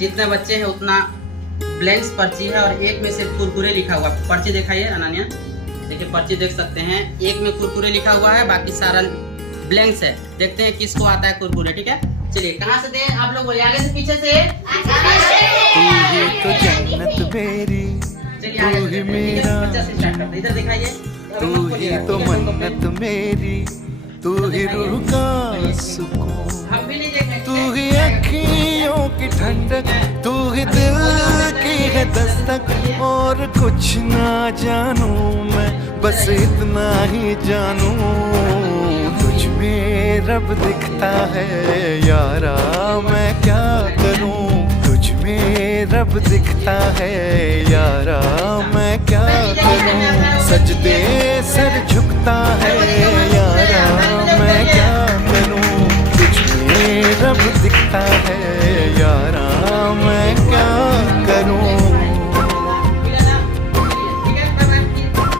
जितने बच्चे हैं उतना ब्लैंक्स पर्ची है और एक में सिर्फ कुरकुरे लिखा हुआ। पर्ची दिखाइए अनन्या, देखिए पर्ची देख सकते हैं, एक में कुरकुरे लिखा हुआ है, बाकी सारा ब्लैंक्स है। देखते हैं किसको आता है कुरकुरे। ठीक है, चलिए कहाँ से दें आप लोग बोले, आगे से पीछे से? तू ही तो जन्नत मेरी, चलिए आगे तू ही मेरा, बच्चा से स्टार्ट करते हैं। इधर दिखाइए, तू ही तो मन्नत मेरी, तू ही रूह का सुकून, हम भी नहीं देख रहे। तू ही अखियों की ठंडक, तू ही दिल की है दस्तक। और कुछ ना जानू मैं, बस इतना ही जानू, तुझ में रब दिखता है यारा, मैं क्या करूं। तुझ में रब दिखता है यारा, मैं क्या करूं। सजदे सर झुकता है यारा, मैं क्या करूं। तुझ में रब दिखता है